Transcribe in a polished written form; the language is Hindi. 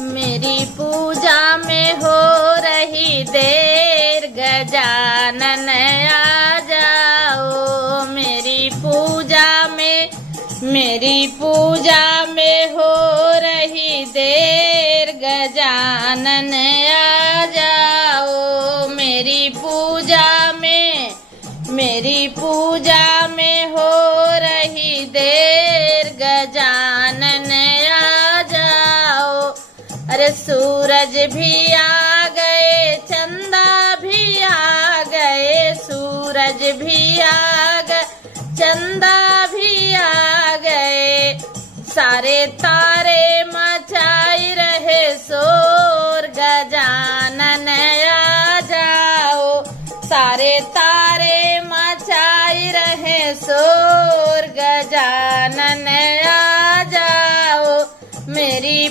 मेरी पूजा में हो रही देर, गजानन आ जाओ। मेरी पूजा में हो रही देर, गजानन आ जाओ। मेरी पूजा में हो रही देर, गजानन आ जाओ। अरे सूरज भी आ गए, चंदा भी आ गए, सूरज भी आ गए, चंदा भी आ गए। सारे तारे मचाई रहे शोर, गजानन आ जाओ। सारे तारे मचाई रहे शोर, गजानन आ जाओ। मेरी